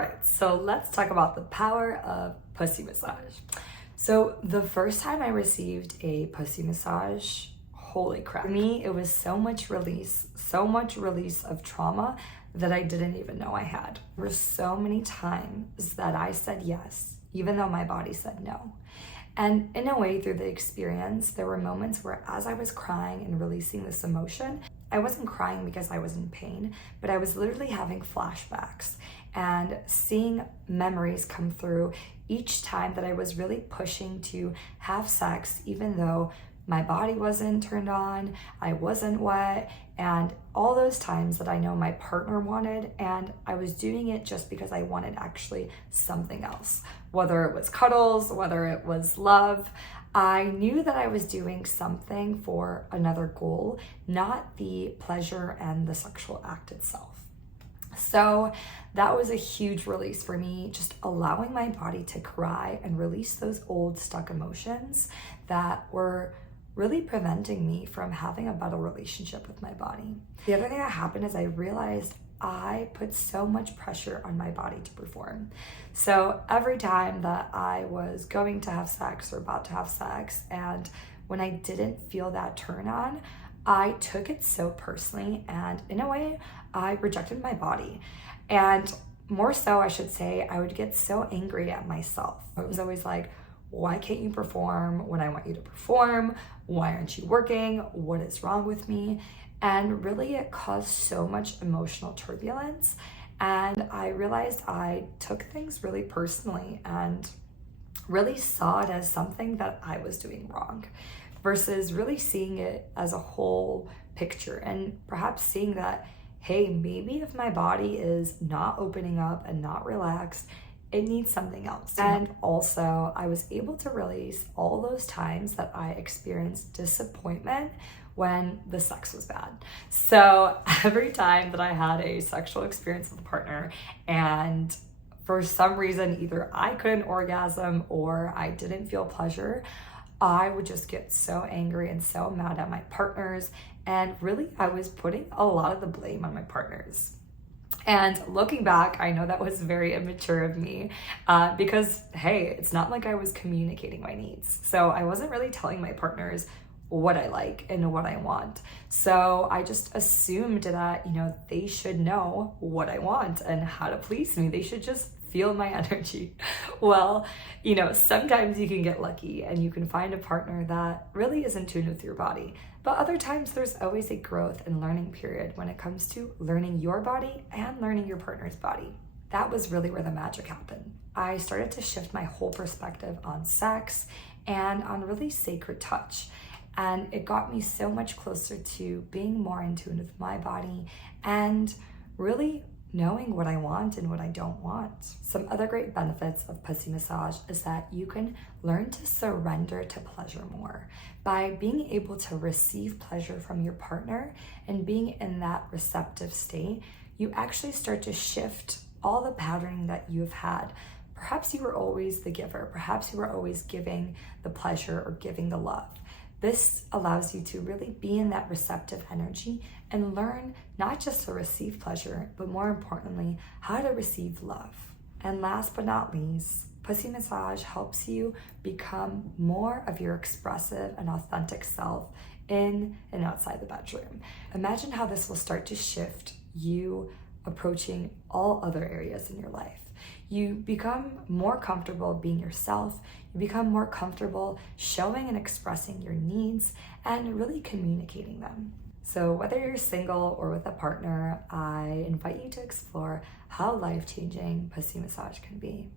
right, so let's talk about the power of pussy massage. So the first time I received a pussy massage, holy crap. For me, it was so much release of trauma that I didn't even know I had. There were so many times that I said yes, even though my body said no. And in a way, through the experience, there were moments where as I was crying and releasing this emotion, I wasn't crying because I was in pain, but I was literally having flashbacks and seeing memories come through each time that I was really pushing to have sex, even though my body wasn't turned on, I wasn't wet, and all those times that I know my partner wanted, and I was doing it just because I wanted actually something else. Whether it was cuddles, whether it was love, I knew that I was doing something for another goal, not the pleasure and the sexual act itself. So that was a huge release for me, just allowing my body to cry and release those old stuck emotions that were really preventing me from having a better relationship with my body. The other thing that happened is I realized I put so much pressure on my body to perform. So every time that I was going to have sex or about to have sex, and when I didn't feel that turn on, I took it so personally, and in a way, I rejected my body. And more so, I should say, I would get so angry at myself. I was always like, why can't you perform when I want you to perform? Why aren't you working? What is wrong with me? And really, it caused so much emotional turbulence. And I realized I took things really personally and really saw it as something that I was doing wrong, versus really seeing it as a whole picture and perhaps seeing that, hey, maybe if my body is not opening up and not relaxed, it needs something else. And also, I was able to release all those times that I experienced disappointment when the sex was bad. So every time that I had a sexual experience with a partner and for some reason either I couldn't orgasm or I didn't feel pleasure, I would just get so angry and so mad at my partners. And really, I was putting a lot of the blame on my partners. And looking back, I know that was very immature of me because, hey, it's not like I was communicating my needs. So I wasn't really telling my partners what I like and what I want. So I just assumed that, they should know what I want and how to please me. They should just feel my energy. Well, sometimes you can get lucky and you can find a partner that really is in tune with your body. But other times there's always a growth and learning period when it comes to learning your body and learning your partner's body. That was really where the magic happened. I started to shift my whole perspective on sex and on really sacred touch. And it got me so much closer to being more in tune with my body and really knowing what I want and what I don't want. Some other great benefits of pussy massage is that you can learn to surrender to pleasure more. By being able to receive pleasure from your partner and being in that receptive state, you actually start to shift all the patterning that you've had. Perhaps you were always the giver. Perhaps you were always giving the pleasure or giving the love. This allows you to really be in that receptive energy and learn not just to receive pleasure, but more importantly, how to receive love. And last but not least, pussy massage helps you become more of your expressive and authentic self in and outside the bedroom. Imagine how this will start to shift you approaching all other areas in your life. You become more comfortable being yourself. You become more comfortable showing and expressing your needs and really communicating them. So whether you're single or with a partner, I invite you to explore how life-changing pussy massage can be.